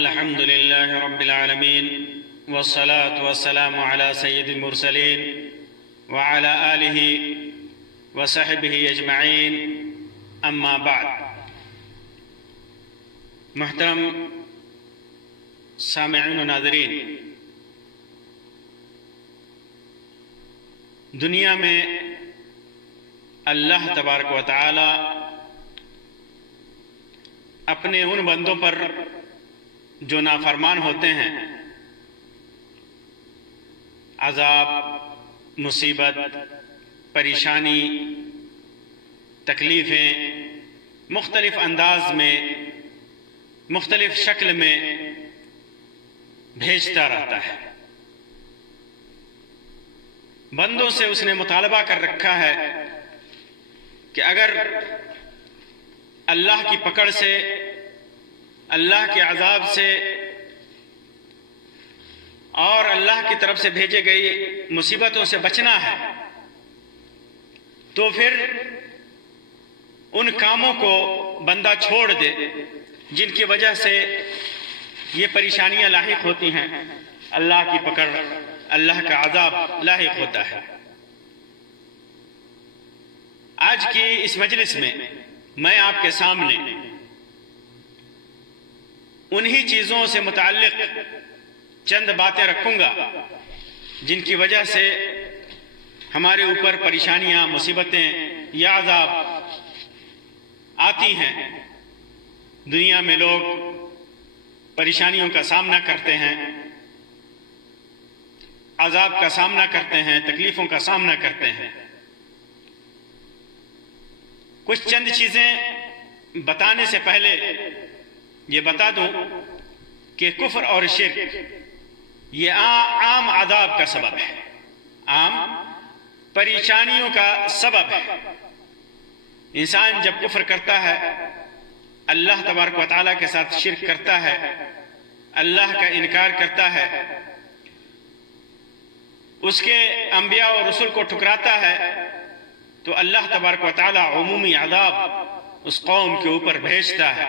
الحمد لله رب العالمين والصلاة والسلام على سيد المرسلين وعلى آله وصحبه أجمعين أما بعد۔ محترم سامعین و ناظرین، دنیا میں اللہ تبارک و تعالی اپنے ان بندوں پر جو نافرمان ہوتے ہیں عذاب، مصیبت، پریشانی، تکلیفیں مختلف انداز میں، مختلف شکل میں بھیجتا رہتا ہے۔ بندوں سے اس نے مطالبہ کر رکھا ہے کہ اگر اللہ کی پکڑ سے، اللہ کے عذاب سے اور اللہ کی طرف سے بھیجے گئی مصیبتوں سے بچنا ہے تو پھر ان کاموں کو بندہ چھوڑ دے جن کی وجہ سے یہ پریشانیاں لاحق ہوتی ہیں، اللہ کی پکڑ، اللہ کا عذاب لاحق ہوتا ہے۔ آج کی اس مجلس میں آپ کے سامنے انہی چیزوں سے متعلق چند باتیں رکھوں گا جن کی وجہ سے ہمارے اوپر پریشانیاں، مصیبتیں یا عذاب آتی ہیں۔ دنیا میں لوگ پریشانیوں کا سامنا کرتے ہیں، عذاب کا سامنا کرتے ہیں، تکلیفوں کا سامنا کرتے ہیں۔ کچھ چند چیزیں بتانے سے پہلے یہ بتا دوں کہ کفر اور شرک یہ عام عذاب کا سبب ہے، عام پریشانیوں کا سبب ہے۔ انسان جب کفر کرتا ہے، اللہ تبارک و تعالیٰ کے ساتھ شرک کرتا ہے، اللہ کا انکار کرتا ہے، اس کے انبیاء اور رسول کو ٹھکراتا ہے، تو اللہ تبارک و تعالیٰ عمومی عذاب اس قوم کے اوپر بھیجتا ہے۔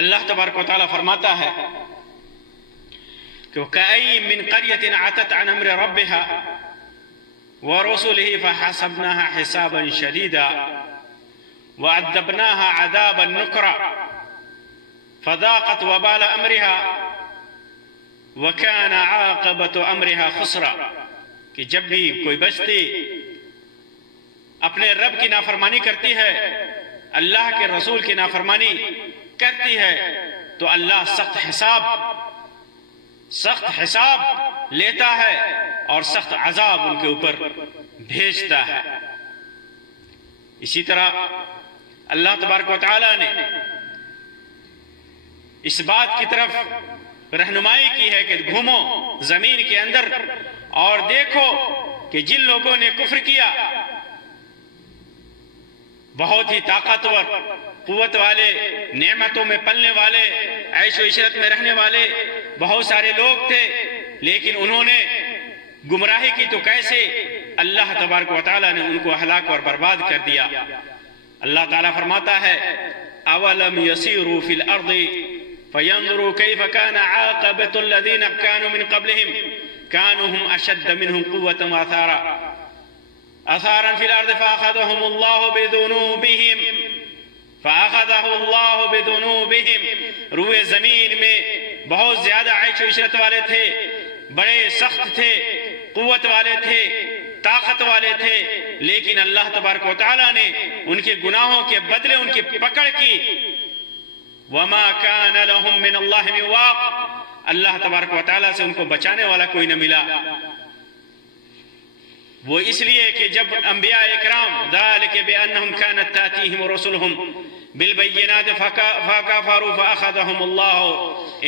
اللہ تبارک و تعالیٰ فرماتا ہے کہ وَكَأَيٍّ مِّن قَرْيَةٍ عَتَتْ عَنْ أَمْرِ رَبِّهَا وَرُسُلِهِ فَحَاسَبْنَاهَا حِسَابًا شَدِيدًا وَعَذَّبْنَاهَا عَذَابًا نُكْرًا فَذَاقَتْ وَبَالَ أَمْرِهَا وَكَانَ عَاقِبَةُ أَمْرِهَا خُسْرًا۔ کہ جب بھی کوئی بستی اپنے رب کی نافرمانی کرتی ہے، اللہ کے رسول کی نافرمانی کرتی ہے، تو اللہ سخت حساب لیتا ہے اور سخت عذاب ان کے اوپر بھیجتا ہے۔ اسی طرح اللہ تبارک و تعالیٰ نے اس بات کی طرف رہنمائی کی ہے کہ گھومو زمین کے اندر اور دیکھو کہ جن لوگوں نے کفر کیا، بہت ہی طاقتور، قوت والے، نعمتوں میں پلنے والے، عیش و عشرت میں رہنے والے بہت سارے لوگ تھے، لیکن انہوں نے گمراہی کی تو کیسے اللہ تبارک و تعالیٰ نے ان کو ہلاک اور برباد کر دیا۔ اللہ تعالیٰ فرماتا ہے اولم یسیروا فی الارض فینظروا کیف کان عاقبۃ الذین کانوا من قبلہم کانوا هم اشد منهم قوة واثارا فی الارض فاخذهم اللہ بذنوبہم۔ روئے زمین میں بہت زیادہ عیش و عشرت والے تھے، بڑے سخت تھے، قوت والے تھے، طاقت والے تھے، لیکن اللہ تبارک و تعالیٰ نے ان کے گناہوں کے بدلے ان کی پکڑ کی۔ وما كان لهم من اللہ من واق، اللہ تبارک و تعالیٰ سے ان کو بچانے والا کوئی نہ ملا۔ وہ اس لیے کہ جب انبیاء اکرام ذالک بأنہم کانت تاتیہم رسلہم بالبینات فکفروا فأخذہم اللہ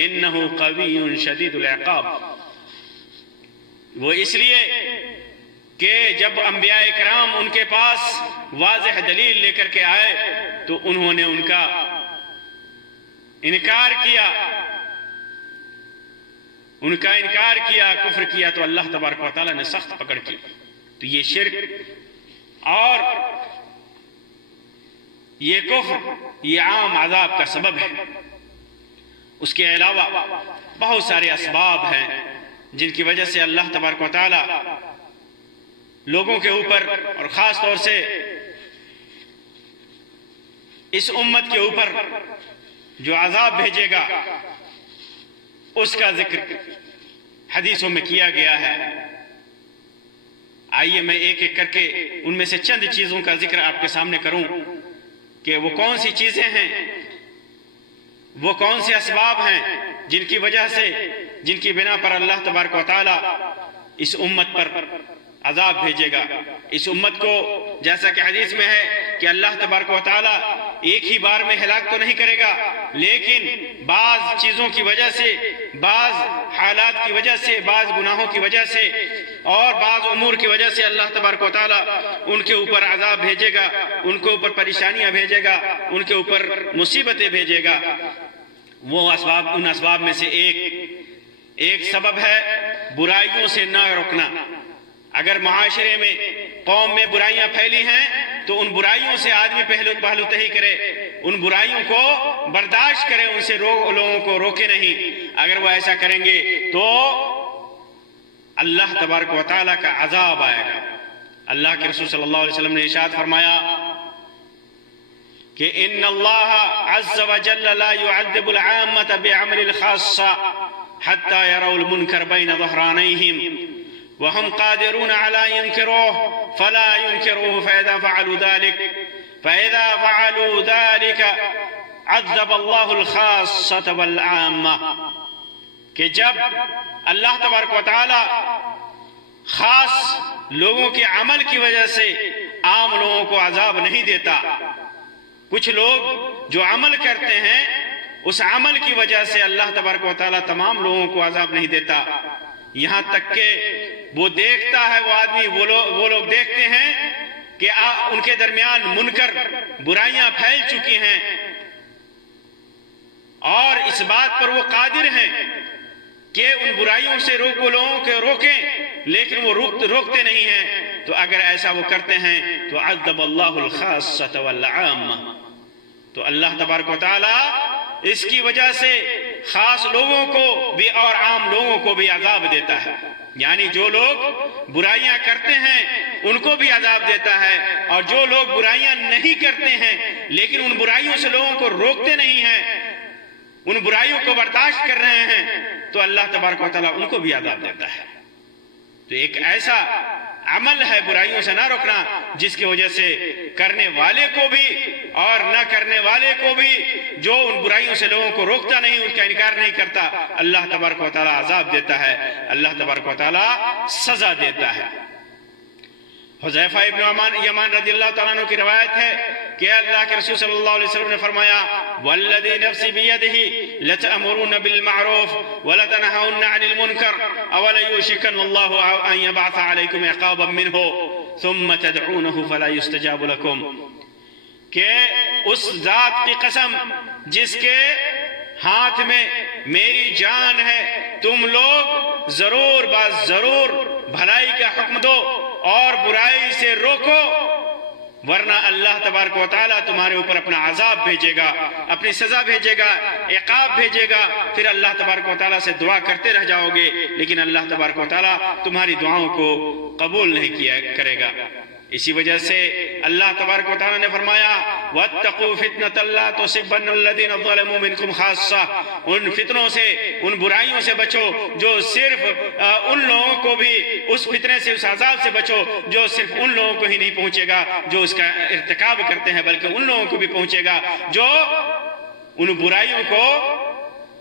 انہ قوی شدید العقاب۔ وہ اس لیے کہ جب انبیاء اکرام ان کے پاس واضح دلیل لے کر کے آئے تو انہوں نے ان کا انکار کیا، کفر کیا، تو اللہ تبارک و تعالیٰ نے سخت پکڑ کی۔ تو یہ شرک اور یہ کفر یہ عام عذاب کا سبب ہے۔ اس کے علاوہ بہت سارے اسباب ہیں جن کی وجہ سے اللہ تبارک و تعالی لوگوں کے اوپر اور خاص طور سے اس امت کے اوپر جو عذاب بھیجے گا اس کا ذکر حدیثوں میں کیا گیا ہے۔ آئیے میں ایک ایک کر کے ان میں سے چند چیزوں کا ذکر آپ کے سامنے کروں کہ وہ کون سی چیزیں ہیں، وہ کون سے اسباب ہیں جن کی وجہ سے، جن کی بنا پر اللہ تبارک و تعالی اس امت پر عذاب بھیجے گا۔ اس امت کو جیسا کہ حدیث میں ہے کہ اللہ تبارک و تعالی ایک ہی بار میں ہلاک تو نہیں کرے گا، لیکن بعض چیزوں کی وجہ سے، بعض حالات کی وجہ سے، بعض گناہوں کی وجہ سے اور بعض امور کی وجہ سے اللہ تبارک و تعالی ان کے اوپر عذاب بھیجے گا، ان کے اوپر پریشانیاں بھیجے گا، ان کے اوپر مصیبتیں بھیجے گا۔ وہ اسباب، ان اسباب میں سے ایک سبب ہے برائیوں سے نہ روکنا۔ اگر معاشرے میں، قوم میں برائیاں پھیلی ہیں تو ان برائیوں سے آدمی پہلو تہی کرے، ان برائیوں کو برداشت کرے، ان سے لوگوں کو روکے نہیں۔ اگر وہ ایسا کریں گے تو اللہ تبارک و تعالیٰ کا عذاب آئے گا۔ اللہ کے رسول صلی اللہ علیہ وسلم نے ارشاد فرمایا کہ ان اللہ عز وجل لا يعذب العامة بعمل الخاصة حتى يروا المنكر بين ظهرانيهم وهم قادرون على ينكروه فلا ينكروه فإذا فعلوا ذلك عذب الله الخاصة والعامة، کہ جب اللہ تبارک و تعالی خاص لوگوں کے عمل کی وجہ سے عام لوگوں کو عذاب نہیں دیتا، کچھ لوگ جو عمل کرتے ہیں اس عمل کی وجہ سے اللہ تبارک و تعالی تمام لوگوں کو عذاب نہیں دیتا، یہاں تک کہ وہ دیکھتا ہے، وہ آدمی، وہ لوگ دیکھتے ہیں کہ ان کے درمیان منکر، برائیاں پھیل چکی ہیں اور اس بات پر وہ قادر ہیں کہ ان برائیوں سے لوگوں کو روکیں، لیکن وہ روکتے نہیں ہیں، تو اگر ایسا وہ کرتے ہیں تو عذب اللہ الخاصۃ والعامہ، تو اللہ تبارک و تعالی اس کی وجہ سے خاص لوگوں کو بھی اور عام لوگوں کو بھی عذاب دیتا ہے۔ یعنی جو لوگ برائیاں کرتے ہیں ان کو بھی عذاب دیتا ہے، اور جو لوگ برائیاں نہیں کرتے ہیں لیکن ان برائیوں سے لوگوں کو روکتے نہیں ہیں، ان برائیوں کو برداشت کر رہے ہیں، تو اللہ تبارک و تعالیٰ ان کو بھی عذاب دیتا ہے۔ تو ایک ایسا عمل ہے برائیوں سے نہ روکنا جس کی وجہ سے کرنے والے کو بھی اور نہ کرنے والے کو بھی، جو ان برائیوں سے لوگوں کو روکتا نہیں، اس کا انکار نہیں کرتا، اللہ تبارک و تعالیٰ عذاب دیتا ہے، اللہ تبارک و تعالیٰ سزا دیتا ہے۔ حذیفہ ابن یمان رضی اللہ تعالیٰ عنہ کی روایت ہے کہ اللہ کے رسول صلی اللہ علیہ وسلم نے فرمایا والذی نفسی بیدہ لتأمرون بالمعروف ولتنہون عن المنکر اولیوشکن اللہ ان یبعث علیکم عقابا منہ ثم تدعونہ فلا یستجاب لکم، کہ اس ذات کی قسم جس کے ہاتھ میں میری جان ہے، تم لوگ ضرور باز ضرور بھلائی کا حکم دو اور برائی سے روکو، ورنہ اللہ تبارک و تعالیٰ تمہارے اوپر اپنا عذاب بھیجے گا، اپنی سزا بھیجے گا، عقاب بھیجے گا، پھر اللہ تبارک و تعالیٰ سے دعا کرتے رہ جاؤ گے لیکن اللہ تبارک و تعالیٰ تمہاری دعاؤں کو قبول نہیں کیا کرے گا۔ اسی وجہ سے اللہ تبارک و تعالیٰ نے فرمایا وَاتَّقُوا فِتْنَةً لَا تُصِبَّنَّ الَّذِينَ ظَلَمُوا مِنْكُمْ خَاصَّةً، ان فتنوں سے، ان برائیوں سے بچو جو صرف ان لوگوں کو بھی، اس فتنے سے، اس عذاب سے بچو جو صرف ان لوگوں کو ہی نہیں پہنچے گا جو اس کا ارتکاب کرتے ہیں، بلکہ ان لوگوں کو بھی پہنچے گا جو ان برائیوں کو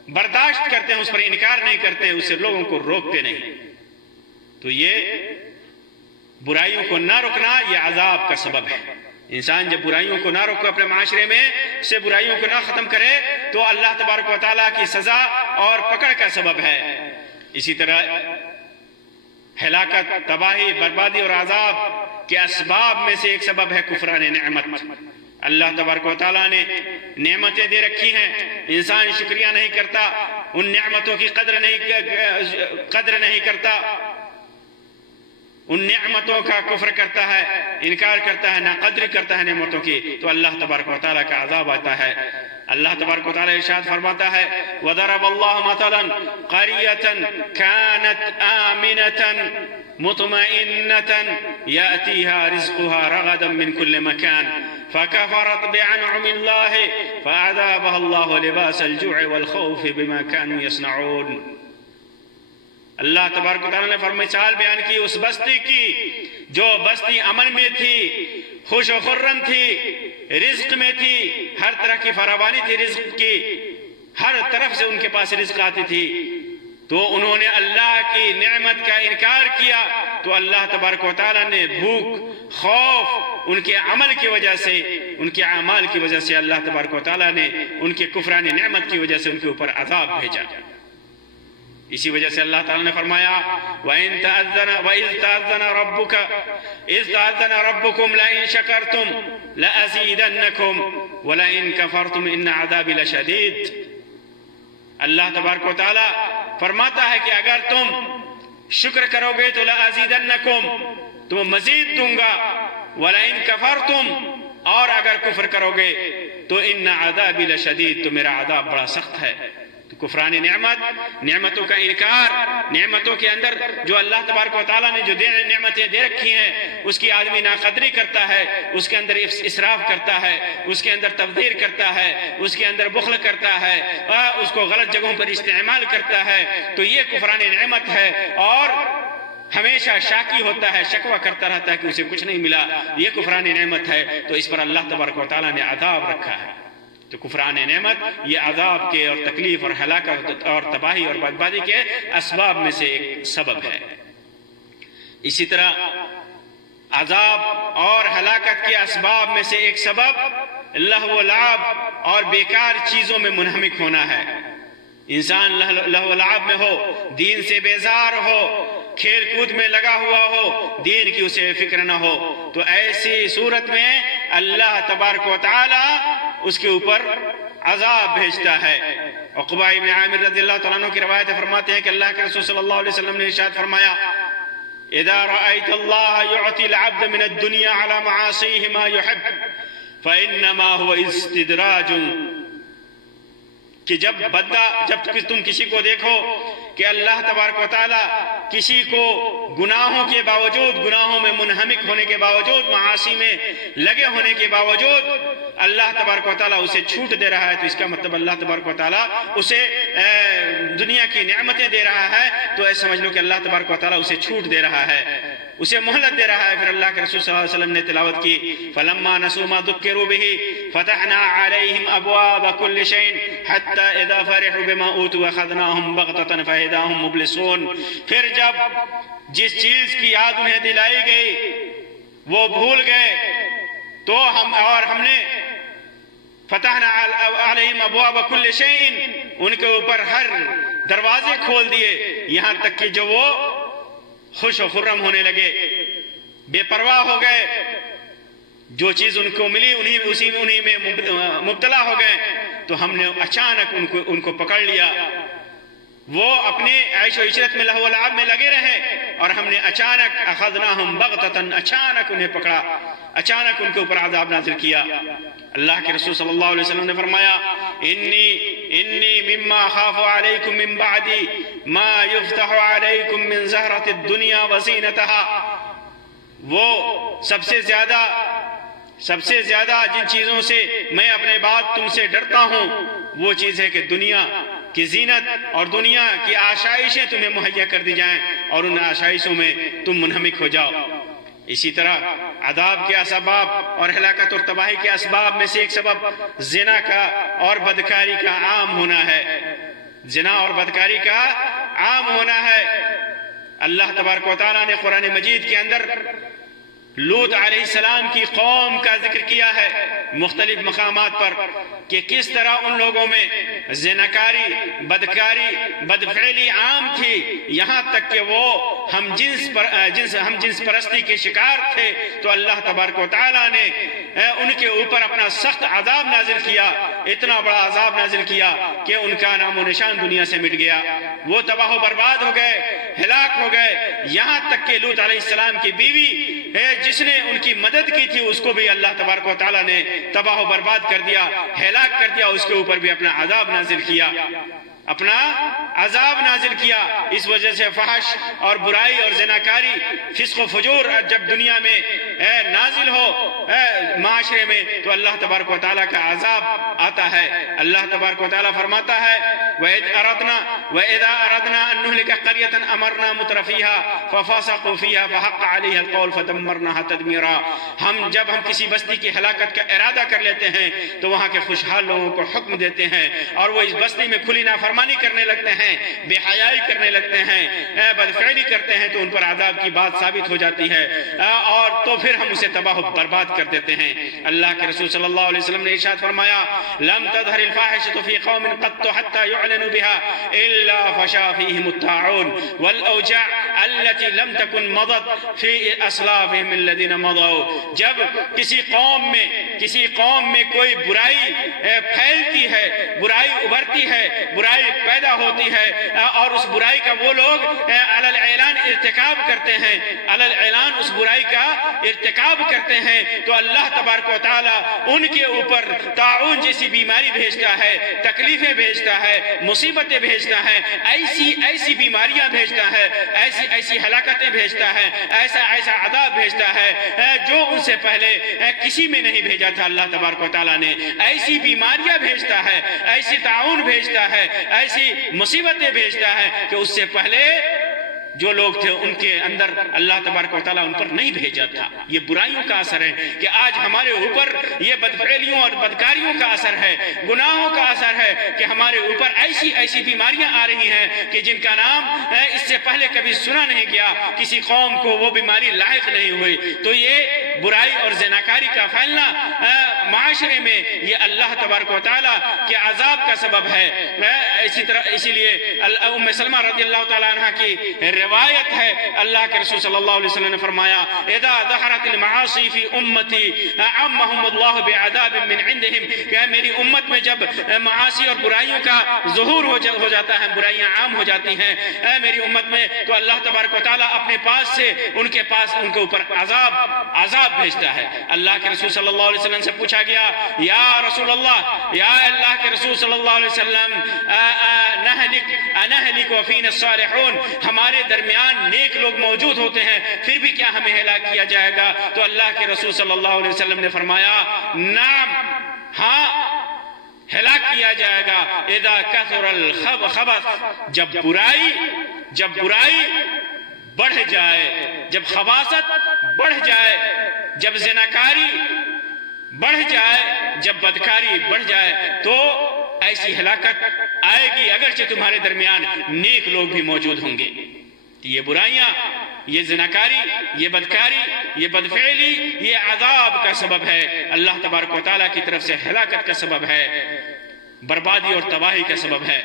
برداشت کرتے ہیں، اس پر انکار نہیں کرتے، اس سے لوگوں کو روکتے نہیں۔ تو یہ برائیوں کو نہ روکنا یہ عذاب کا سبب ہے۔ انسان جب برائیوں کو نہ روکے اپنے معاشرے میں، سے برائیوں کو نہ ختم کرے، تو اللہ تبارک و تعالیٰ کی سزا اور پکڑ کا سبب ہے۔ اسی طرح ہلاکت، تباہی، بربادی اور عذاب کے اسباب میں سے ایک سبب ہے کفران نعمت۔ اللہ تبارک و تعالیٰ نے نعمتیں دے رکھی ہیں، انسان شکریہ نہیں کرتا، ان نعمتوں کی قدر نہیں کرتا، ان نعمتوں کا کفر کرتا ہے، انکار کرتا ہے، ناقدری کرتا ہے نعمتوں کی، تو اللہ تبارک و تعالیٰ کا عذاب آتا ہے۔ اللہ تبارک و تعالیٰ ارشاد فرماتا ہے وَضَرَبَ اللَّهُ مَثَلًا قَرْيَةً كَانَتْ آمِنَةً مُطْمَئِنَّةً يَأْتِيهَا رِزْقُهَا رَغَدًا مِنْ كُلِّ مَكَانٍ فَكَفَرَتْ بِأَنْعُمِ اللَّهِ فَأَذَاقَهَا اللَّهُ لِبَاسَ الْجُوعِ وَالْخَوْفِ بِمَا كَانُوا يَصْنَعُونَ۔ اللہ تبارک و تعالیٰ نے مثال بیان کی اس بستی کی جو بستی امن میں تھی، خوش و خرم تھی، رزق میں تھی، ہر طرح کی فراوانی تھی رزق کی، ہر طرف سے ان کے پاس رزق آتی تھی، تو انہوں نے اللہ کی نعمت کا انکار کیا تو اللہ تبارک و تعالیٰ نے بھوک، خوف، ان کے عمل کی وجہ سے، ان کے اعمال کی وجہ سے اللہ تبارک و تعالیٰ نے ان کے کفران نعمت کی وجہ سے ان کے اوپر عذاب بھیجا۔ اسی وجہ سے اللہ تعالیٰ نے فرمایا وَإِذْ تَأَذَّنَ رَبُّكُمْ لَئِن شَكَرْتُمْ لَأَزِيدَنَّكُمْ وَلَئِن كَفَرْتُمْ إِنَّ عَذَابِي لَشَدِيدٌ۔ اللہ تبارک و تعالیٰ فرماتا ہے کہ اگر تم شکر کرو گے تو لَأَزِيدَنَّكُمْ، تم مزید دوں گا، وَلَئِن كَفَرْتُمْ، اور اگر کفر کرو گے تو إِنَّ عَذَابِي لَشَدِيدٌ، تو میرا عذاب بڑا سخت ہے۔ کفران نعمتوں کا انکار، نعمتوں کے اندر جو اللہ تبارک و تعالیٰ نے جو نعمتیں دے رکھی ہیں اس کی آدمی ناقدری کرتا ہے، اس کے اندر اسراف کرتا ہے، اس کے اندر تبذیر کرتا ہے، اس کے اندر بخل کرتا ہے، اس کو غلط جگہوں پر استعمال کرتا ہے، تو یہ کفران نعمت ہے، اور ہمیشہ شاکی ہوتا ہے، شکوہ کرتا رہتا ہے کہ اسے کچھ نہیں ملا، یہ کفران نعمت ہے، تو اس پر اللہ تبارک و تعالیٰ نے عذاب رکھا ہے۔ تو کفران نعمت یہ عذاب کے اور تکلیف اور ہلاکت اور تباہی اور بربادی کے اسباب میں سے ایک سبب ہے۔ اسی طرح عذاب اور ہلاکت کے اسباب میں سے ایک سبب لہو و لعب اور بیکار چیزوں میں منہمک ہونا ہے۔ انسان لہو و لعب میں ہو، دین سے بیزار ہو، کھیل کود میں لگا ہوا ہو، دین کی اسے فکر نہ ہو، تو ایسی صورت میں اللہ تبارک و تعالی اس کے اوپر عذاب بھیجتا ہے۔ عقبہ بن عامر رضی اللہ تعالیٰ عنہ کی روایت فرماتے ہیں کہ اللہ کے رسول صلی اللہ علیہ وسلم نے ارشاد فرمایا اذا رأيت الله يعطي العبد من الدنيا على معاصيه ما يحب فإنما هو استدراج، کہ جب تم کسی کو دیکھو کہ اللہ تبارک و تعالیٰ کسی کو گناہوں کے باوجود، گناہوں میں منہمک ہونے کے باوجود، معاصی میں لگے ہونے کے باوجود اللہ تبارک و تعالیٰ اسے چھوٹ دے رہا ہے، تو اس کا مطلب اللہ تبارک و تعالیٰ اسے دنیا کی نعمتیں دے رہا ہے، تو ایسا سمجھ لو کہ اللہ تبارک و تعالیٰ اسے چھوٹ دے رہا ہے، اسے مہلت دے رہا ہے۔ پھر اللہ کے رسول صلی اللہ علیہ وسلم نے تلاوت کی فَلَمَّا نَسُوا مَا ذُكِّرُوا بِهِ فَتَحْنَا عَلَيْهِمْ أَبْوَابَ كُلِّ شَيْءٍ حَتَّى إِذَا فَرِحُوا بِمَا أُوتُوا أَخَذْنَاهُمْ بَغْتَةً فَإِذَا هُمْ مُبْلِسُونَ۔ پھر جب جس چیز کی یاد انہیں دلائی گئی وہ بھول گئے تو ہم نے فتحنا علیہم ابواب کل شیء، ان کے اوپر ہر دروازے کھول دیے، یہاں تک کہ جو وہ خوش و خرم ہونے لگے، بے پرواہ ہو گئے، جو چیز ان کو ملی انہی میں مبتلا ہو گئے، تو ہم نے اچانک ان کو پکڑ لیا، وہ اپنے عیش و عشرت میں لہو و لعب میں لگے رہے، اور ہم نے اچانک اخذناہم بغتۃ، اچانک انہیں پکڑا، اچانک ان کے اوپر عذاب نازل کیا۔ اللہ کے رسول صلی اللہ علیہ وسلم نے فرمایا انی مما خاف علیکم من بعدی ما یفتح علیکم من زہرۃ الدنیا وزینتها، وہ سب سے زیادہ جن چیزوں سے میں اپنے بعد تم سے ڈرتا ہوں وہ چیز ہے کہ دنیا کی زینت اور دنیا کی آشائشیں تمہیں مہیا کر دی جائیں اور ان آشائشوں میں تم منہمک ہو جاؤ۔ اسی طرح عذاب کے اسباب اور ہلاکت اور تباہی کے اسباب میں سے ایک سبب زنا کا اور بدکاری کا عام ہونا ہے، زنا اور بدکاری کا عام ہونا ہے۔ اللہ تبارک و تعالیٰ نے قرآن مجید کے اندر لوط علیہ السلام کی قوم کا ذکر کیا ہے مختلف مقامات پر کہ کس طرح ان لوگوں میں زناکاری، بدکاری، بدفعلی عام تھی، یہاں تک کہ وہ ہم جنس پرستی کے شکار تھے، تو اللہ تبارک و تعالیٰ نے ان کے اوپر اپنا سخت عذاب نازل کیا، اتنا بڑا عذاب نازل کیا کہ ان کا نام و نشان دنیا سے مٹ گیا، وہ تباہ و برباد ہو گئے۔ ہلاک ہو گئے، یہاں تک کہ لوط علیہ السلام کی بیوی جس نے ان کی مدد کی تھی اس کو بھی اللہ تبارک و تعالیٰ نے تباہ و برباد کر دیا، ہلاک کر دیا، اس کے اوپر بھی اپنا عذاب نازل کیا، اپنا عذاب نازل کیا۔ اس وجہ سے فحش اور برائی اور زناکاری، فسق و فجور جب دنیا میں نازل ہو معاشرے میں تو اللہ تبارک و تعالیٰ کا عذاب آتا ہے۔ اللہ تبارک و تعالیٰ فرماتا ہے وَإِذَا أَرَدْنَا أَن نُهْلِكَ قَرْيَةً أَمَرْنَا مُتْرَفِيهَا فَفَسَقُوا فِيهَا فَحَقَّ عَلَيْهَا الْقَوْلُ فَدَمَّرْنَاهَا تَدْمِيرًا۔ جب ہم کسی بستی کی ہلاکت کا ارادہ کر لیتے ہیں تو وہاں کے خوشحال لوگوں کو حکم دیتے ہیں اور وہ اس بستی میں کھلی نافرمانی کرنے لگتے ہیں، بے حیائی کرنے لگتے ہیں، بدفعلی کرتے ہیں تو ان پر عذاب کی بات ثابت ہو جاتی ہے اور تو پھر ہم اسے تباہ و برباد کر دیتے ہیں۔ اللہ کے رسول صلی اللہ علیہ وسلم نے ارشاد فرمایا لم تظہر الفاحشة في قوم قط حتى يعلنوا بها إلا فشا فيهم الطاعون والأوجاع التي لم تكن مضت في أسلافهم الذين مضوا۔ جب کسی قوم میں کوئی برائی پھیلتی ہے، برائی ابھرتی ہے، برائی پیدا ہوتی ہے اور اس برائی کا وہ لوگ علی الاعلان ارتکاب کرتے ہیں، علی الاعلان اس برائی کا ارتکاب کرتے ہیں تو اللہ تبارک و تعالیٰ ان کے اوپر طاعون جیسی بیماری بھیجتا ہے، تکلیفیں بھیجتا ہے، مصیبتیں بھیجتا ہے، ایسی بیماریاں بھیجتا ہے، ایسی ہلاکتیں بھیجتا ہے، ایسا عذاب بھیجتا ہے جو ان سے پہلے کسی میں نہیں بھیجا تھا۔ اللہ تبارک و تعالیٰ نے ایسی بیماریاں بھیجتا ہے، ایسی طاعون بھیجتا ہے، ایسی مصیبتیں بھیجتا ہے کہ اس سے پہلے جو لوگ تھے ان کے اندر اللہ تبارک و تعالیٰ ان پر نہیں بھیجا تھا۔ یہ برائیوں کا اثر ہے کہ آج ہمارے اوپر یہ بدفعلیوں اور بدکاریوں کا اثر ہے، گناہوں کا اثر ہے کہ ہمارے اوپر ایسی بیماریاں آ رہی ہیں کہ جن کا نام اس سے پہلے کبھی سنا نہیں گیا، کسی قوم کو وہ بیماری لاحق نہیں ہوئی۔ تو یہ برائی اور زناکاری کا پھیلنا معاشرے میں یہ اللہ تبارک و تعالیٰ کے عذاب کا سبب ہے۔ اسی لیے ام سلمہ رضی اللہ تعالیٰ عنہ کی روایت ہے، اللہ کے رسول صلی اللہ علیہ وسلم نے فرمایا اذا ظہرت المعاصی فی امتی عمهم اللہ بعذاب من عندہم، کہ میری امت میں جب معاصی اور برائیوں کا ظہور ہو جاتا ہے، برائیاں عام ہو جاتی ہیں میری امت میں تو اللہ تبارک و تعالیٰ اپنے پاس سے ان کے اوپر عذاب بھیجتا ہے۔ اللہ کے رسول صلی اللہ علیہ وسلم سے پوچھا گیا یا رسول اللہ، یا اللہ کے رسول صلی اللہ علیہ وسلم انہلک وفینا الصالحون، ہمارے درمیان نیک لوگ موجود ہوتے ہیں پھر بھی کیا ہمیں ہلاک کیا جائے گا؟ تو اللہ کے رسول صلی اللہ علیہ وسلم نے فرمایا نعم، ہاں ہلاک کیا جائے گا۔ اذا کثر الخبث، جب برائی بڑھ جائے، جب خباثت بڑھ جائے، جب زناکاری بڑھ جائے، جب بدکاری بڑھ جائے تو ایسی ہلاکت آئے گی اگرچہ تمہارے درمیان نیک لوگ بھی موجود ہوں گے۔ یہ برائیاں، یہ زناکاری، یہ بدکاری، یہ بدفعلی، یہ عذاب کا سبب ہے، اللہ تبارک و تعالیٰ کی طرف سے ہلاکت کا سبب ہے، بربادی اور تباہی کا سبب ہے۔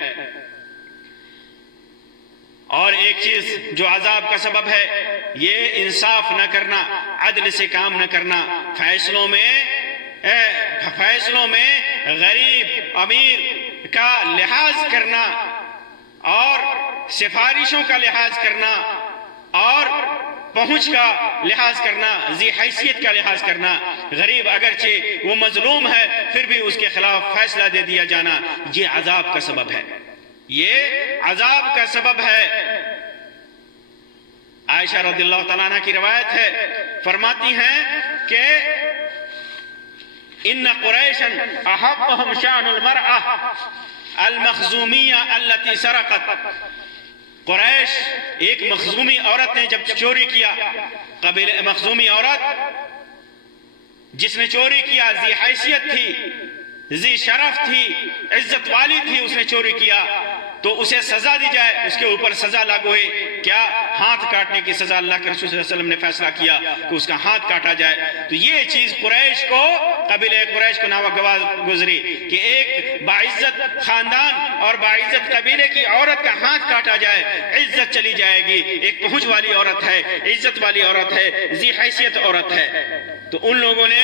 اور ایک چیز جو عذاب کا سبب ہے یہ انصاف نہ کرنا، عدل سے کام نہ کرنا، فیصلوں میں غریب امیر کا لحاظ کرنا اور سفارشوں کا لحاظ کرنا اور پہنچ کا لحاظ کرنا، ذی حیثیت کا لحاظ کرنا، غریب اگرچہ وہ مظلوم ہے پھر بھی اس کے خلاف فیصلہ دے دیا جانا، یہ عذاب کا سبب ہے، یہ عذاب کا سبب ہے۔ عائشہ رضی اللہ تعالیٰ عنہ کی روایت ہے، فرماتی ہیں کہ ان قریشا احقهم شان المرأة المخزومیہ التي سرقت، قریش ایک مخزومی عورت نے جب چوری کیا، قبیلہ مخزومی عورت جس نے چوری کیا، ذی حیثیت تھی، ذی شرف تھی، عزت والی تھی، اس نے چوری کیا تو اسے سزا دی جائے، اس کے اوپر سزا لاگو ہے، کیا ہاتھ کاٹنے کی سزا اللہ کے رسول صلی اللہ علیہ وسلم نے فیصلہ کیا کہ اس کا ہاتھ کاٹا جائے۔ تو یہ چیز قریش کو، قبیلہ قریش کو ناگوار گزری کہ ایک باعزت خاندان اور باعزت قبیلے کی عورت کا ہاتھ کاٹا جائے، عزت چلی جائے گی، ایک پہنچ والی عورت ہے، عزت والی عورت ہے، ذی حیثیت عورت ہے۔ تو ان لوگوں نے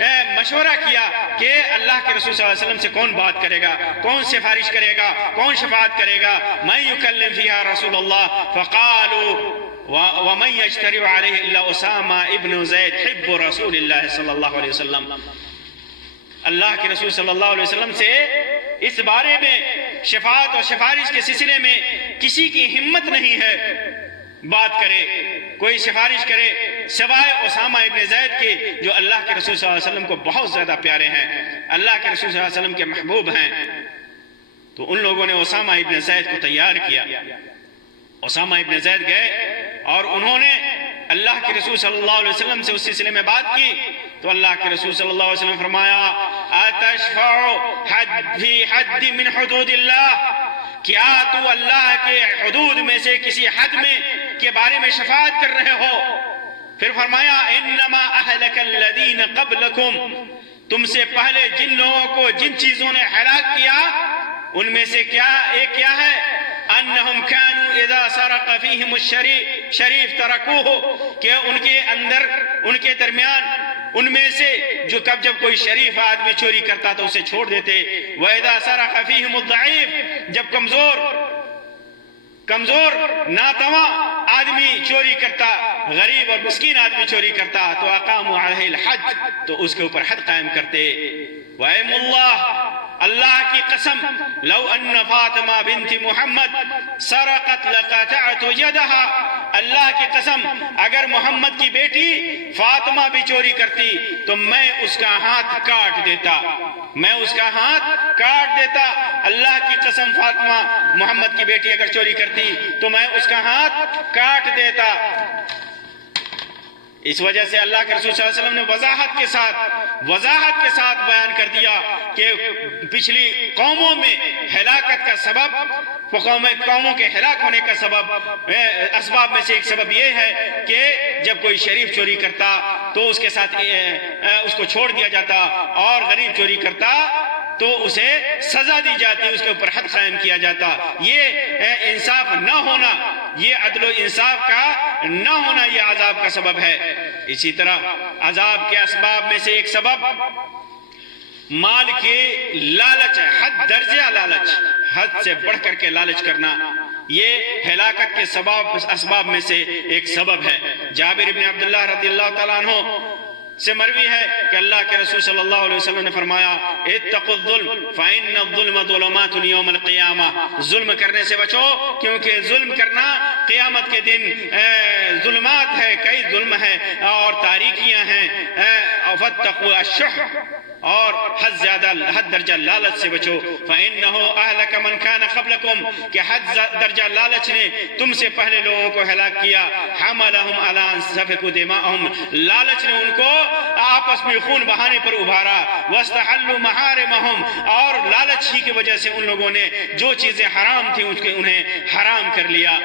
مشورہ کیا کہ اللہ کے رسول صلی اللہ علیہ وسلم سے کون بات کرے گا، کون سفارش کرے گا، کون شفاعت کرے گا. من یکلم فیہا رسول اللہ فقالوا ومن یجترئ علیہ الا اسامہ ابن زید حب رسول اللہ صلی اللہ علیہ وسلم. اللہ کے رسول صلی اللہ علیہ وسلم سے اس بارے میں شفاعت اور سفارش کے سلسلے میں کسی کی ہمت نہیں ہے بات کرے، کوئی سفارش کرے سوائے اسامہ ابن زید کے، جو اللہ کے رسول صلی اللہ علیہ وسلم کو بہت زیادہ پیارے ہیں، اللہ کے رسول صلی اللہ علیہ وسلم کے محبوب ہیں. تو ان لوگوں نے اسامہ ابن زید کو تیار کیا. اسامہ ابن زید گئے اور انہوں نے اللہ کے رسول صلی اللہ علیہ وسلم سے اس سلسلے میں بات کی. تو اللہ کے رسول صلی اللہ علیہ وسلم نے فرمایا اتشفع فی حد من حدود اللہ، کیا تو اللہ کے حدود میں سے کسی حد میں کے بارے میں شفاعت کر رہے ہو؟ پھر فرمایا انما اہلک الذین قبلکم، تم سے پہلے جن لوگوں کو جن چیزوں نے ہلاک کیا ان میں سے ایک کیا ہے؟ انہم کانوا اذا سرق فیہم الشریف ترکوہ، کہ ان کے درمیان ان میں سے جب کوئی شریف آدمی چوری کرتا تو اسے چھوڑ دیتے. وَإِذَا سَرَقَ فِيهِمُ الضَّعِيفُ، جب کمزور ناتواں آدمی چوری کرتا، غریب اور مسکین آدمی چوری کرتا، تو اقاموا علیہ الحد، تو اس کے اوپر حد قائم کرتے. وَأَيْمُ اللَّهِ، اللہ کی قسم، لو ان فاطمہ بنت محمد سرقت لقطعت یدها، اللہ کی قسم اگر محمد کی بیٹی فاطمہ بھی چوری کرتی تو میں اس کا ہاتھ کاٹ دیتا، میں اس کا ہاتھ کاٹ دیتا. اللہ کی قسم فاطمہ محمد کی بیٹی اگر چوری کرتی تو میں اس کا ہاتھ کاٹ دیتا. اس وجہ سے اللہ کے رسول صلی اللہ علیہ وسلم نے وضاحت کے ساتھ بیان کر دیا کہ پچھلی قوموں میں ہلاکت کا سبب، قوموں کے ہلاک ہونے کا اسباب میں سے ایک سبب یہ ہے کہ جب کوئی شریف چوری کرتا تو اس کے ساتھ اس کو چھوڑ دیا جاتا، اور غریب چوری کرتا تو اسے سزا دی جاتی، اس کے اوپر حد قائم کیا جاتا. یہ انصاف نہ ہونا، یہ عدل و انصاف کا نہ ہونا، یہ عذاب کا سبب ہے. اسی طرح عذاب کے اسباب میں سے ایک سبب مال کے لالچ ہے، حد درجہ لالچ، حد سے بڑھ کر کے لالچ کرنا، یہ ہلاکت کے اسباب میں سے ایک سبب ہے. جابر بن عبداللہ رضی اللہ تعالیٰ عنہ سے مروی ہے کہ اللہ کے رسول صلی اللہ علیہ وسلم نے فرمایا اتقوا الظلم فإن الظلم ظلمات یوم القیامہ، ظلم کرنے سے بچو کیونکہ ظلم کرنا قیامت کے دن ظلمات ہے، کئی ظلم ہے اور تاریکیاں ہیں. فاتقوا الشح، اور حد درجہ لالچ سے بچو. فإنه أهلك من كان قبلكم، کہ حد درجہ لالچ نے تم سے پہلے لوگوں کو ہلاک کیا. حملهم على أن سفكوا دماءهم، لالچ نے ان کو آپس میں خون بہانے پر ابھارا. واستحلوا محارمهم، اور لالچ ہی کی وجہ سے ان لوگوں نے جو چیزیں حرام تھیں انہیں حرام کر لیا.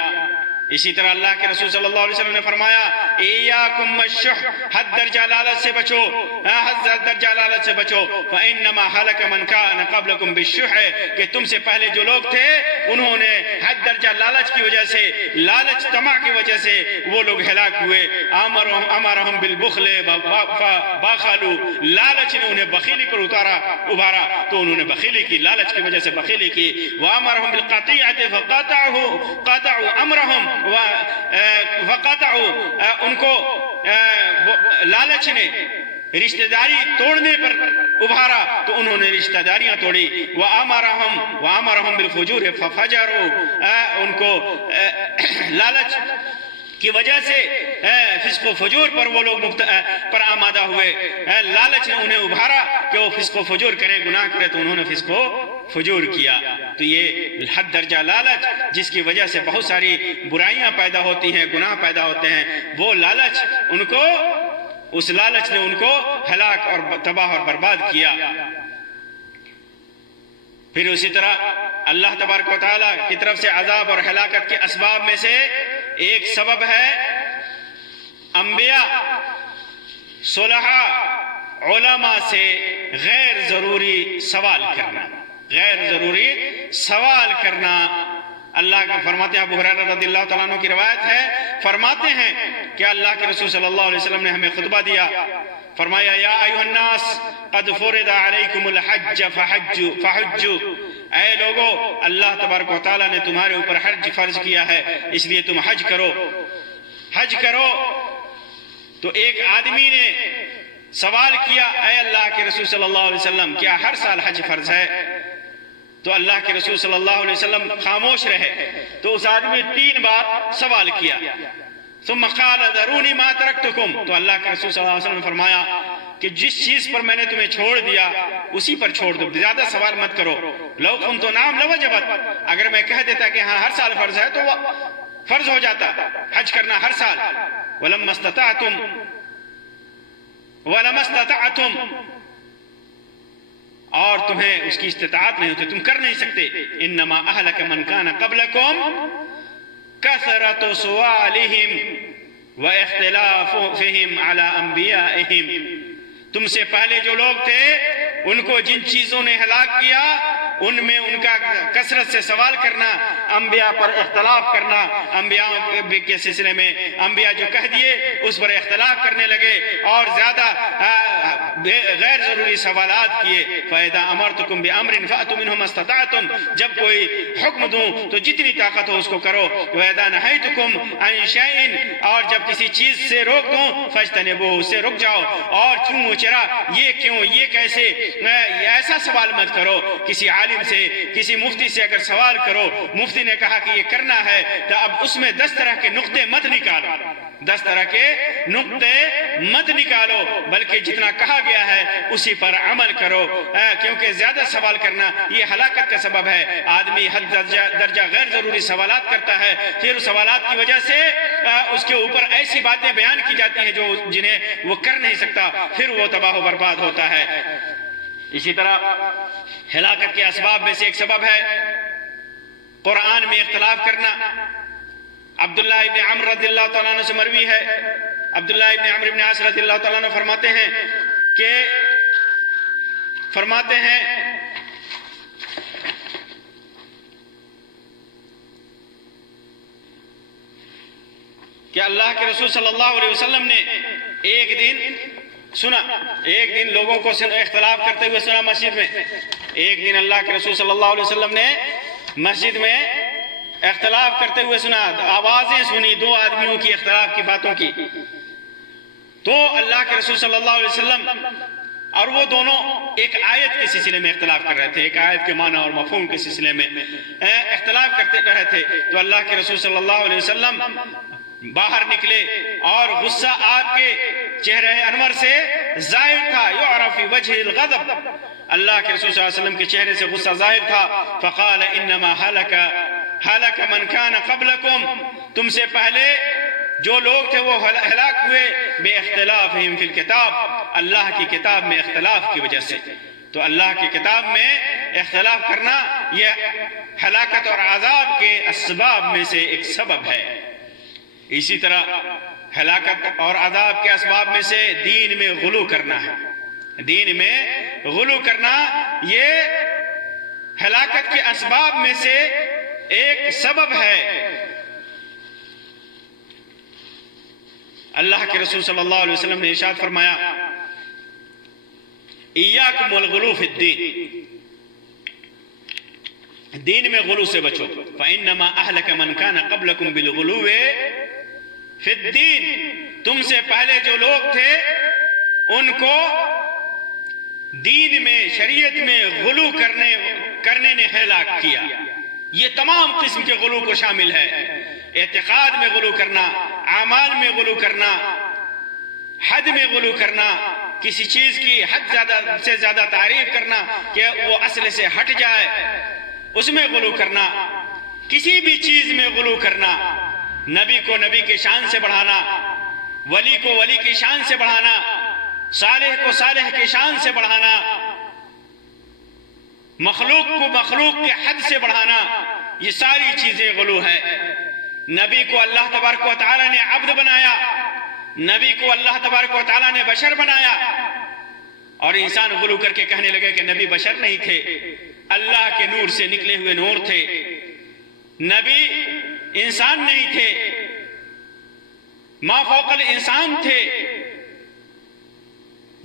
اسی طرح اللہ کے رسول صلی اللہ علیہ وسلم نے فرمایا ایاکم الشح، حد درجہ لالچ سے بچو، حد درجہ لالچ سے بچو. فإنما هلك من كان قبلكم بالشح، کہ تم سے پہلے جو لوگ تھے انہوں نے حد درجہ لالچ کی وجہ سے، لالچ طمع کی وجہ سے وہ لوگ ہلاک ہوئے. امرهم بالبخل فبخلوا، لالچ نے انہیں بخیلی پر ابھارا تو انہوں نے بخیلی کی، لالچ کی وجہ سے بخیلی کی. وامرهم بالقطيعة فقطعوا امرهم فقطعوا، ان کو لالچ نے رشتہ داری توڑنے پر ابھارا تو انہوں نے رشتہ داریاں توڑی. وَآمَرَهُمْ بِالْفُجُورِ فَفَجَرُوا، ان کو لالچ کی وجہ سے فسق و فجور پر وہ لوگ پر آمادہ ہوئے. لالچ نے انہیں ابھارا کہ وہ فسق و فجور کریں، گناہ کریں، تو انہوں نے فسق و فجور کیا. تو یہ حد درجہ لالچ جس کی وجہ سے بہت ساری برائیاں پیدا ہوتی ہیں، گناہ پیدا ہوتے ہیں، وہ لالچ اس لالچ نے ان کو ہلاک اور تباہ اور برباد کیا. پھر اسی طرح اللہ تبارک و تعالیٰ کی طرف سے عذاب اور ہلاکت کے اسباب میں سے ایک سبب ہے انبیاء، صلحاء، علماء سے غیر ضروری سوال کرنا، غیر ضروری سوال کرنا. اللہ کا فرماتے ہیں، ابو ہریرہ رضی اللہ تعالیٰ عنہ کی روایت ہے، فرماتے ہیں کہ اللہ کے رسول صلی اللہ علیہ وسلم نے ہمیں خطبہ دیا فرمایا یا ایھا الناس قد فرض علیکم الحج فحجوا، اے لوگو اللہ تبارک و تعالیٰ نے تمہارے اوپر حج فرض کیا ہے، اس لیے تم حج کرو، حج کرو۔ تو ایک آدمی نے سوال کیا اے اللہ کے رسول صلی اللہ علیہ وسلم کیا ہر سال حج فرض ہے؟ تو اللہ کے رسول صلی اللہ علیہ وسلم خاموش رہے۔ تو اس آدمی 3 بار سوال کیا، ثم قال ذرونی ما ترکتکم، تو اللہ کے رسول صلی اللہ علیہ وسلم نے فرمایا کہ جس چیز پر میں نے تمہیں چھوڑ دیا اسی پر چھوڑ دو، زیادہ سوال مت کرو۔ لو کنت نعم لوجبت، اگر میں کہہ دیتا کہ ہاں ہر سال فرض ہے تو وہ فرض ہو جاتا حج کرنا ہر سال۔ ولما استطعتم، اور تمہیں اس کی استطاعت نہیں ہوتی، تم کر نہیں سکتے۔ انما اہلک من کان قبلکم کثرت سوالہم واختلافہم علی انبیائہم، تم سے پہلے جو لوگ تھے ان کو جن چیزوں نے ہلاک کیا ان میں ان کا کثرت سے سوال کرنا، انبیاء پر اختلاف کرنا، انبیاء کے سلسلے میں انبیاء جو کہہ دیے اس پر اختلاف کرنے لگے اور زیادہ غیر ضروری سوالات کیے۔ فَإِذَا أَمَرْتُكُمْ بِأَمْرٍ فَأْتُوا مِنْهُ مَا اسْتَطَعْتُمْ، جب کوئی حکم دوں تو جتنی طاقت ہو اس کو کرو۔ وَإِذَا نَهَيْتُكُمْ عَنْ شَيْءٍ، اور جب کسی چیز سے روک دوں فَاجْتَنِبُوهُ، اس سے رک جاؤ۔ اور چوں چرا یہ کیوں، یہ کیسے، ایسا سوال مت کرو۔ کسی عالم سے، کسی مفتی سے اگر سوال کرو، مفتی نے کہا کہ یہ کرنا ہے تو اب اس میں 10 طرح کے نقطے مت نکالو، 10 طرح کے نقطے مت نکالو، بلکہ جتنا کہا گیا ہے اسی پر عمل کرو، کیونکہ زیادہ سوال کرنا یہ ہلاکت کا سبب ہے۔ آدمی حد درجہ غیر ضروری سوالات کرتا ہے، پھر سوالات کی وجہ سے اس کے اوپر ایسی باتیں بیان کی جاتی ہیں جنہیں وہ کر نہیں سکتا، پھر وہ تباہ و برباد ہوتا ہے۔ اسی طرح ہلاکت کے اسباب میں سے ایک سبب ہے قرآن میں اختلاف کرنا۔ عبداللہ ابن عمرو رضی اللہ تعالیٰ عنہ سے مروی ہے، عبداللہ ابن عمرو ابن عاص رضی اللہ تعالیٰ عنہ فرماتے ہیں کہ اللہ کے رسول صلی اللہ علیہ وسلم نے ایک دن لوگوں کو اختلاف کرتے ہوئے سنا مسجد میں۔ ایک دن اللہ کے رسول صلی اللہ علیہ وسلم نے مسجد میں اختلاف کرتے ہوئے سنا، آوازیں سنی 2 آدمیوں کی اختلاف کی باتوں کی۔ تو اللہ کے رسول صلی اللہ علیہ وسلم اور وہ دونوں ایک آیت کے سلسلے میں اختلاف کر رہے تھے، ایک آیت کے معنی اور مفہوم کے سلسلے میں اختلاف کرتے رہے تھے۔ تو اللہ کے رسول صلی اللہ علیہ وسلم باہر نکلے اور غصہ آپ کے چہرہ انور سے ظاہر تھا، یعرف فی وجہ الغضب، اللہ کے رسول صلی اللہ علیہ وسلم کے چہرے سے غصہ ظاہر تھا۔ فقال انما ہلک من کان قبلکم، تم سے پہلے جو لوگ تھے وہ ہلاک ہوئے بے اختلافہم فی الکتاب، اللہ کی کتاب میں اختلاف کی وجہ سے۔ تو اللہ کی کتاب میں اختلاف کرنا یہ ہلاکت اور عذاب کے اسباب میں سے ایک سبب ہے۔ اسی طرح ہلاکت اور عذاب کے اسباب میں سے دین میں غلو کرنا ہے۔ دین میں غلو کرنا یہ ہلاکت کے اسباب میں سے ایک سبب ہے۔ اللہ کے رسول صلی اللہ علیہ وسلم نے ارشاد فرمایا ایاکم والغلو فی الدین، دین میں غلو سے بچو۔ فإنما أهلك من كان قبلكم بالغلو فی الدین، تم سے پہلے جو لوگ تھے ان کو دین میں، شریعت میں غلو کرنے نے ہلاک کیا۔ یہ تمام قسم کے غلو کو شامل ہے، اعتقاد میں غلو کرنا، اعمال میں غلو کرنا، حد میں غلو کرنا، کسی چیز کی حد زیادہ سے زیادہ تعریف کرنا کہ وہ اصل سے ہٹ جائے، اس میں غلو کرنا، کسی بھی چیز میں غلو کرنا، نبی کو نبی کے شان سے بڑھانا، ولی کو ولی کی شان سے بڑھانا، صالح کو صالح کے شان سے بڑھانا، مخلوق کو مخلوق کے حد سے بڑھانا، یہ ساری چیزیں غلو ہے۔ نبی کو اللہ تبارک و تعالیٰ نے عبد بنایا، نبی کو اللہ تبارک و تعالیٰ نے بشر بنایا، اور انسان غلو کر کے کہنے لگے کہ نبی بشر نہیں تھے، اللہ کے نور سے نکلے ہوئے نور تھے، نبی انسان نہیں تھے، ما فوق الانسان تھے۔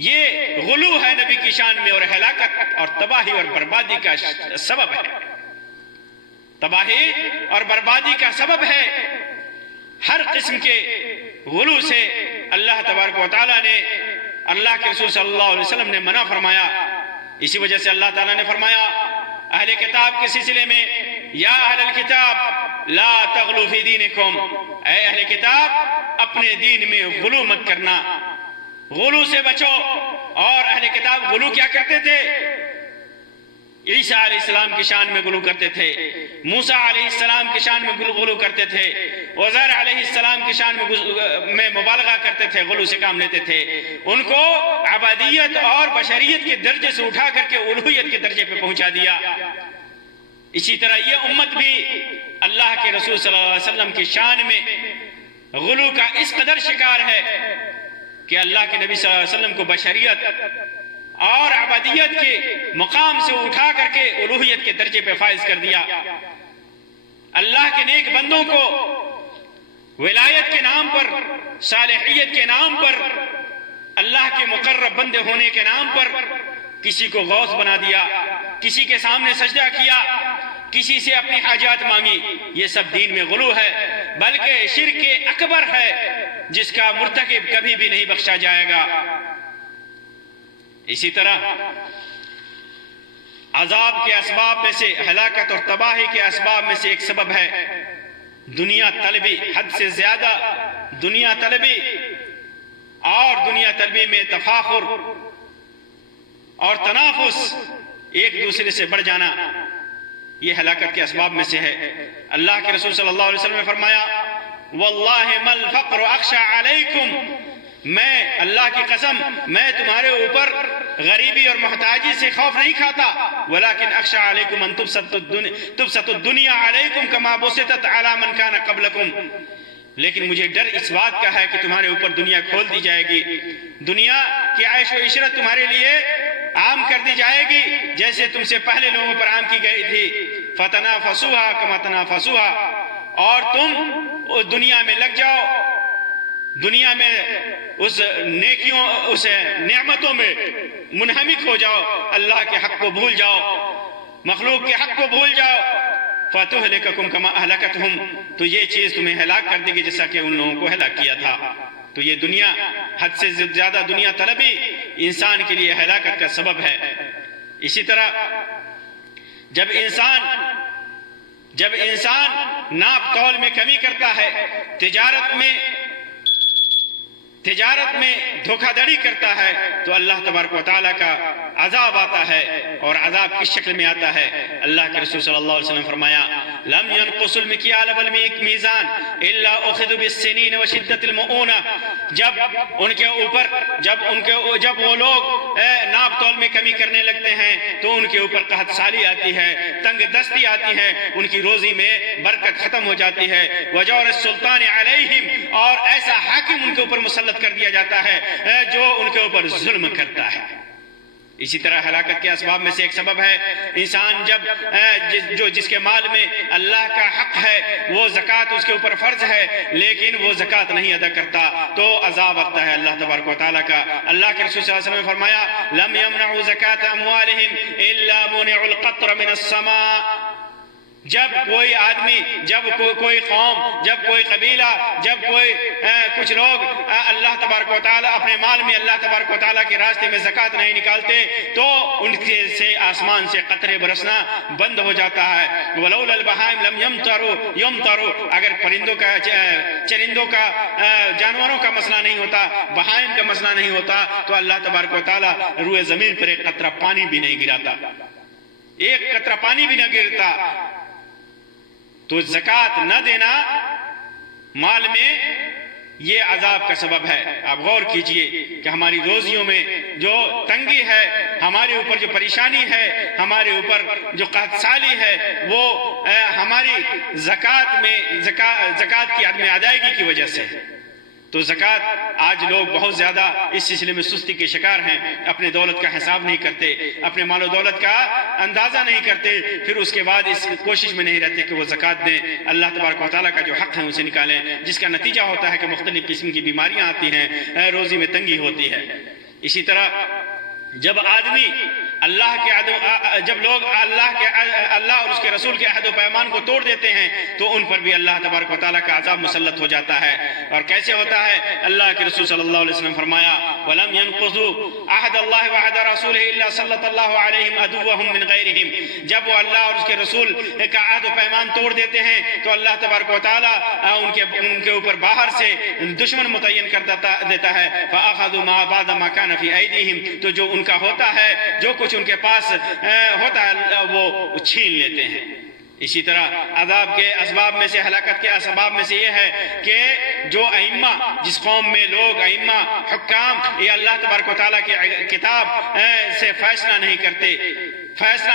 یہ غلو ہے نبی کی شان میں اور ہلاکت اور تباہی اور بربادی کا سبب ہے، تباہی اور بربادی کا سبب ہے۔ ہر قسم کے غلو سے اللہ تبارک و تعالیٰ نے، اللہ کے رسول صلی اللہ علیہ وسلم نے منع فرمایا۔ اسی وجہ سے اللہ تعالیٰ نے فرمایا اہل کتاب کے سلسلے میں، یا اہل الکتاب لا تغلو فی دینکم، اے اہل کتاب اپنے دین میں غلو مت کرنا، غلو سے بچو۔ اور اہل کتاب غلو کیا کرتے تھے؟ عیسیٰ علیہ السلام کی شان میں غلو کرتے تھے، موسیٰ علیہ السلام کی شان میں غلو کرتے تھے، عزیر علیہ السلام کی شان میں مبالغہ کرتے تھے، غلو سے کام لیتے تھے۔ ان کو عبادیت اور بشریت کے درجے سے اٹھا کر کے الوہیت کے درجے پہ پہنچا دیا۔ اسی طرح یہ امت بھی اللہ کے رسول صلی اللہ علیہ وسلم کی شان میں غلو کا اس قدر شکار ہے کہ اللہ کے نبی صلی اللہ علیہ وسلم کو بشریت اور عبادیت کے مقام سے اٹھا کر کے الوہیت کے درجے پہ فائز کر دیا۔ اللہ کے نیک بندوں کو ولایت کے نام پر، صالحیت کے نام پر، اللہ کے مقرب بندے ہونے کے نام پر کسی کو غوث بنا دیا، کسی کے سامنے سجدہ کیا، کسی سے اپنی حاجات مانگی۔ یہ سب دین میں غلو ہے، بلکہ شرک اکبر ہے جس کا مرتکب کبھی بھی نہیں بخشا جائے گا۔ اسی طرح عذاب کے اسباب میں سے، ہلاکت اور تباہی کے اسباب میں سے ایک سبب ہے دنیا طلبی، حد سے زیادہ دنیا طلبی، اور دنیا طلبی میں تفاخر اور تنافس، ایک دوسرے سے بڑھ جانا، یہ ہلاکت کے اسباب میں سے ہے۔ اللہ کے رسول صلی اللہ علیہ وسلم نے فرمایا واللہ ما الفقر اخشى علیکم، میں اللہ کی قسم میں تمہارے اوپر غریبی اور محتاجی سے خوف نہیں کھاتا، ولیکن اخشى علیکم ان تبسط الدنیا علیکم کما بسطت علی من کان قبلکم، لیکن مجھے ڈر اس بات کا ہے کہ تمہارے اوپر دنیا کھول دی جائے گی، دنیا کی عیش و عشرت تمہارے لیے عام کر دی جائے گی جیسے تم سے پہلے لوگوں پر عام کی گئی تھی، فتنافسوها کما تنافسوها، اور تم دنیا میں لگ جاؤ، دنیا میں اس نیکیوں، اس نعمتوں میں منہمک ہو جاؤ، اللہ کے حق کو بھول جاؤ، مخلوق کے حق کو بھول جاؤ، فَتُهْلِكَكُمْ كَمَا أَهْلَكَتْهُمْ، تو یہ چیز تمہیں ہلاک کر دے گی جیسا کہ ان لوگوں کو ہلاک کیا تھا۔ تو یہ دنیا، حد سے زیادہ دنیا طلبی انسان کے لیے ہلاکت کا سبب ہے۔ اسی طرح جب انسان ناپ تول میں کمی کرتا ہے، تجارت میں دھوکہ دڑی کرتا ہے، تو اللہ تبارک و تعالیٰ کا عذاب آتا ہے، اور عذاب کس شکل میں آتا ہے؟ اللہ کے رسول صلی اللہ علیہ وسلم فرمایا لم ينقصوا المكيال والميزان الا اخذوا بالسنين وشدة المؤونة، جب وہ لوگ ناپ تول میں کمی کرنے لگتے ہیں تو ان کے اوپر قحط سالی آتی ہے، تنگ دستی آتی ہے، ان کی روزی میں برکت ختم ہو جاتی ہے، وجور السلطان علیہم، اور ایسا حاکم ان کے اوپر مسلط کر دیا جاتا ہے جو ان کے اوپر ظلم کرتا ہے۔ اسی طرح ہلاکت کے اسباب میں سے ایک سبب ہے انسان جس کے مال میں اللہ کا حق ہے، وہ زکوٰۃ اس کے اوپر فرض ہے، لیکن وہ زکوٰۃ نہیں ادا کرتا تو عذاب آتا ہے اللہ تبارک و تعالیٰ کا۔ اللہ کے رسول صلی اللہ علیہ وسلم نے فرمایا لم يمنعوا زکاة اموالهم الا منعوا القطر من السماء، جب کوئی آدمی، جب کوئی قوم، جب کوئی قبیلہ، جب کچھ لوگ اللہ تبارک و تعالیٰ اپنے مال میں اللہ تبارک و تعالیٰ کے راستے میں زکوٰۃ نہیں نکالتے تو ان سے آسمان سے قطرے برسنا بند ہو جاتا ہے۔ وَلَوْلَا الْبَهَائِمُ لَمْ يَمْطَرُوا، اگر پرندوں کا، چرندوں کا، جانوروں کا مسئلہ نہیں ہوتا، بہائم کا مسئلہ نہیں ہوتا تو اللہ تبارک و تعالیٰ روئے زمین پر ایک قطرہ پانی بھی نہیں گراتا، ایک قطرہ پانی بھی نہ گرتا۔ تو زکوٰۃ نہ دینا مال میں یہ عذاب کا سبب ہے۔ آپ غور کیجئے کہ ہماری روزیوں میں جو تنگی ہے، ہمارے اوپر جو پریشانی ہے، ہمارے اوپر جو قحط سالی ہے، وہ ہماری زکوٰۃ کی عدم ادائیگی کی وجہ سے۔ تو زکوٰۃ آج لوگ بہت زیادہ اس سلسلے میں سستی کے شکار ہیں، اپنے دولت کا حساب نہیں کرتے، اپنے مال و دولت کا اندازہ نہیں کرتے، پھر اس کے بعد اس کوشش میں نہیں رہتے کہ وہ زکوٰۃ دیں، اللہ تبارک و تعالیٰ کا جو حق ہے اسے نکالیں، جس کا نتیجہ ہوتا ہے کہ مختلف قسم کی بیماریاں آتی ہیں، روزی میں تنگی ہوتی ہے۔ اسی طرح جب آدمی جب لوگ اللہ اور اس کے رسول کے عہد و پیمان کو توڑ دیتے ہیں تو ان پر بھی اللہ تبارک و تعالیٰ کا عذاب مسلط ہو جاتا ہے۔ اور کیسے ہوتا ہے؟ اللہ کے رسول صلی اللہ علیہ وسلم فرمایا وَلَمْ يَنْقُضُوا عَهْدَ اللَّهِ وَعَهْدَ رَسُولِهِ إِلَّا سَلَّطَ اللَّهُ عَلَيْهِمْ عَدُوَّهُمْ مِنْ غَيْرِهِمْ، جب وہ اللہ اور اس کے رسول کا عہد و پیمان توڑ دیتے ہیں تو اللہ تبارک و تعالیٰ ان کے اوپر باہر سے دشمن متعین کر دیتا ہے۔ فَأَخَذُوا مَا بَعْدَ مَا كَانَ فِي أَيْدِيهِمْ، تو جو ان کا ہوتا ہے، جو کچھ ان کے پاس ہوتا ہے وہ چھین لیتے ہیں۔ اسی طرح عذاب کے اسباب میں سے، ہلاکت کے اسباب میں سے یہ ہے کہ جو ائمہ، جس قوم میں لوگ ائمہ حکام یہ اللہ تبارک و تعالیٰ کی کتاب سے فیصلہ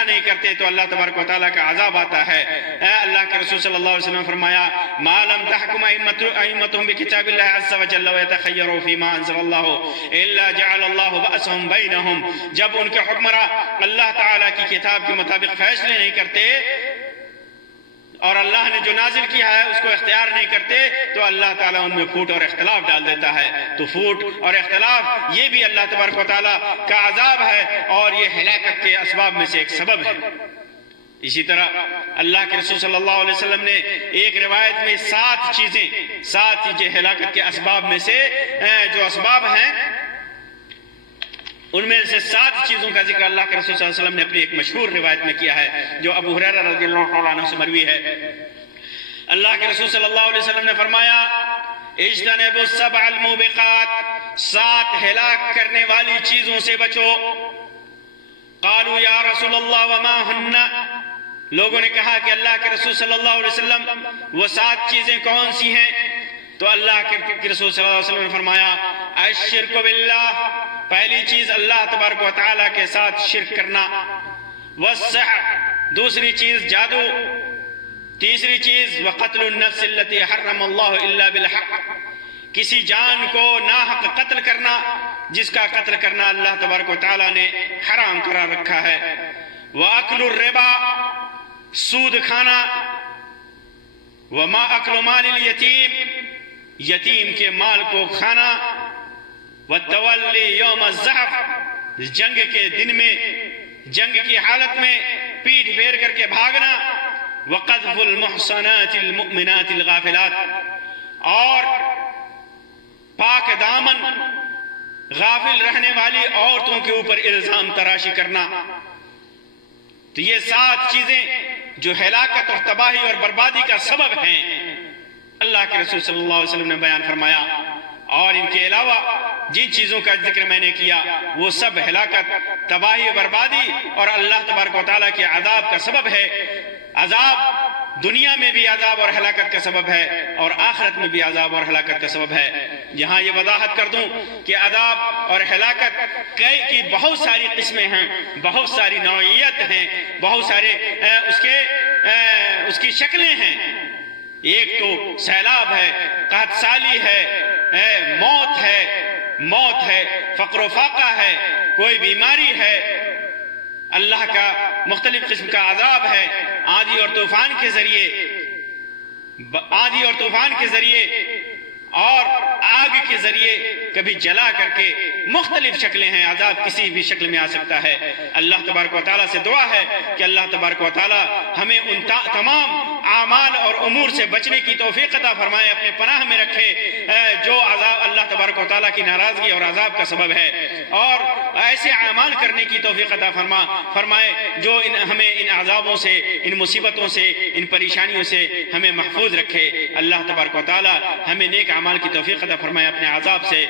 نہیں کرتے تو اللہ تبارک و تعالیٰ کا عذاب آتا ہے۔ اللہ کے رسول صلی اللہ علیہ وسلم نے فرمایا ما لم تحکم ائمتهم بکتاب اللہ عز وجل ویتخیروا فیما انزل اللہ الا جعل اللہ بأسهم بینہم، جب ان کے حکمراں اللہ تعالیٰ کی کتاب کے مطابق فیصلے نہیں کرتے اور اللہ نے جو نازل کیا ہے اس کو اختیار نہیں کرتے تو اللہ تعالیٰ ان میں پھوٹ اور اختلاف ڈال دیتا ہے۔ تو پھوٹ اور اختلاف یہ بھی اللہ تبارک و تعالیٰ کا عذاب ہے اور یہ ہلاکت کے اسباب میں سے ایک سبب ہے۔ اسی طرح اللہ کے رسول صلی اللہ علیہ وسلم نے ایک روایت میں 7 چیزیں ہلاکت کے اسباب میں سے جو اسباب ہیں ان میں سے 7 چیزوں کا ذکر اللہ کے رسول صلی اللہ علیہ وسلم نے اپنی ایک مشہور روایت میں کیا ہے جو ابو ہریرہ رضی اللہ عنہ سے مروی ہے۔ اللہ کے رسول صلی اللہ علیہ وسلم نے فرمایا اجتنبوا السبع الموبقات، 7 ہلاک کرنے والی چیزوں سے بچو۔ قالوا یا رسول اللہ وما ہن، لوگوں نے کہا کہ اللہ کے رسول صلی اللہ علیہ وسلم وہ 7 چیزیں کون سی ہیں؟ تو اللہ کے رسول صلی اللہ علیہ وسلم نے فرمایا الشرک باللہ، پہلی چیز اللہ تبارک و تعالیٰ کے ساتھ شرک کرنا، والسحر، دوسری چیز جادو، تیسری چیز وقتل النفس التي حرم اللہ الا بالحق، کسی جان کو ناحق قتل کرنا جس کا قتل کرنا اللہ تبارک و تعالیٰ نے حرام قرار رکھا ہے، وَأَكْلُ الرِّبَا، سود کھانا، وَمَا أَكْلُ مَالِ الْيَتِيمِ، یتیم کے مال کو کھانا، وَالتَّوَلِّ يَوْمَ الزَّحْفِ، جنگ کے دن میں، جنگ کی حالت میں پیٹھ پھیر کر کے بھاگنا، وَقَذْفُ الْمُحْصَنَاتِ الْمُؤْمِنَاتِ الْغَافِلَاتِ، اور پاک دامن غافل رہنے والی عورتوں کے اوپر الزام تراشی کرنا۔ تو یہ 7 چیزیں جو ہلاکت اور تباہی اور بربادی کا سبب ہیں اللہ کے رسول صلی اللہ علیہ وسلم نے بیان فرمایا، اور ان کے علاوہ جن چیزوں کا ذکر میں نے کیا وہ سب ہلاکت، تباہی، بربادی اور اللہ تبارک و تعالیٰ کے عذاب کا سبب ہے۔ عذاب دنیا میں بھی عذاب اور ہلاکت کا سبب ہے اور آخرت میں بھی عذاب اور ہلاکت کا سبب ہے۔ یہاں یہ وضاحت کر دوں کہ عذاب اور ہلاکت کی بہت ساری قسمیں ہیں، بہت ساری نوعیت ہیں، بہت سارے اس کی شکلیں ہیں۔ ایک تو سیلاب ہے، قحط سالی ہے، موت ہے، فقر و فاقہ ہے، کوئی بیماری ہے، اللہ کا مختلف قسم کا عذاب ہے، آندھی اور طوفان کے ذریعے اور آگ کے ذریعے، کبھی جلا کر کے، مختلف شکلیں ہیں۔ عذاب کسی بھی شکل میں آ سکتا ہے۔ اللہ تبارک و تعالیٰ سے دعا ہے کہ اللہ تبارک و تعالیٰ ہمیں ان تمام اعمال اور امور سے بچنے کی توفیق عطا فرمائے، اپنے پناہ میں رکھے جو عذاب اللہ تبارک و تعالیٰ کی ناراضگی اور عذاب کا سبب ہے، اور ایسے اعمال کرنے کی توفیق عطا فرمائے جو ہمیں ان عذابوں سے، ان مصیبتوں سے، ان پریشانیوں سے ہمیں محفوظ رکھے۔ اللہ تبارک و تعالیٰ ہمیں نیک اعمال کی توفیق عطا فرمائے، اپنے عذاب سے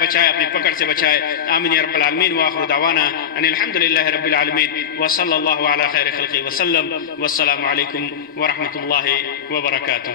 بچائے، اپنی پکڑ سے بچائے۔ آمین یا رب العالمین، وآخر دعوانا ان الحمد للہ رب العالمین، وصلی اللہ علی خیر خلقہ وسلم، والسلام علیکم ورحمۃ اللہ وبرکاتہ۔